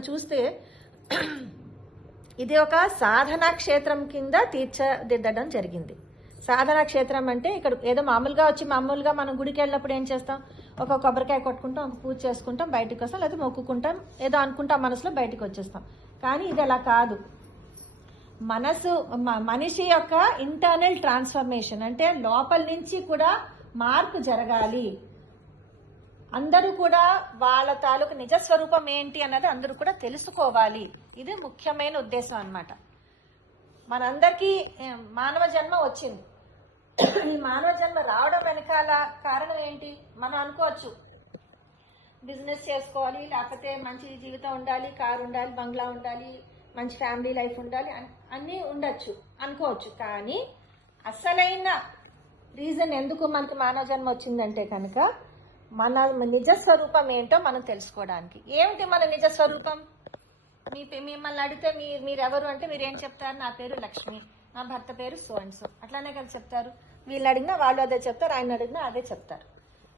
మనం చూస్తే ఇది ఒక సాధనా క్షేత్రం కింద తీర్చిదిద్దడం జరిగింది. సాధనా క్షేత్రం అంటే ఇక్కడ ఏదో మామూలుగా మనం గుడికి వెళ్ళినప్పుడు ఏం చేస్తాం, ఒక కొబ్బరికాయ కొట్టుకుంటాం, ఒక పూజ చేసుకుంటాం, బయటకు వస్తాం, లేదా మొక్కుకుంటాం, ఏదో అనుకుంటాం మనసులో, బయటకు వచ్చేస్తాం. కానీ ఇది అలా కాదు. మనిషి యొక్క ఇంటర్నల్ ట్రాన్స్ఫర్మేషన్ అంటే లోపల నుంచి కూడా మార్పు జరగాలి. అందరూ కూడా వాళ్ళ తాలూకు నిజస్వరూపం ఏంటి అన్నది అందరూ కూడా తెలుసుకోవాలి. ఇది ముఖ్యమైన ఉద్దేశం అన్నమాట. మనందరికీ మానవ జన్మ వచ్చింది. ఈ మానవ జన్మ రావడం వెనకాల కారణం ఏంటి? మనం అనుకోవచ్చు, బిజినెస్ చేసుకోవాలి, లేకపోతే మంచి జీవితం ఉండాలి, కారు ఉండాలి, బంగ్లా ఉండాలి, మంచి ఫ్యామిలీ లైఫ్ ఉండాలి, అన్నీ ఉండొచ్చు అనుకోవచ్చు. కానీ అసలైన రీజన్ ఎందుకు మనకి మానవ జన్మ వచ్చిందంటే కనుక మన నిజస్వరూపం ఏంటో మనం తెలుసుకోవడానికి. ఏమిటి మన నిజస్వరూపం? మిమ్మల్ని అడిగితే మీరెవరు అంటే మీరేం చెప్తారు? నా పేరు లక్ష్మి, నా భర్త పేరు సో అండ్ సో, అట్లానే కదా చెప్తారు. వీళ్ళు అడిగినా వాళ్ళు అదే చెప్తారు, ఆయన అడిగినా అదే చెప్తారు.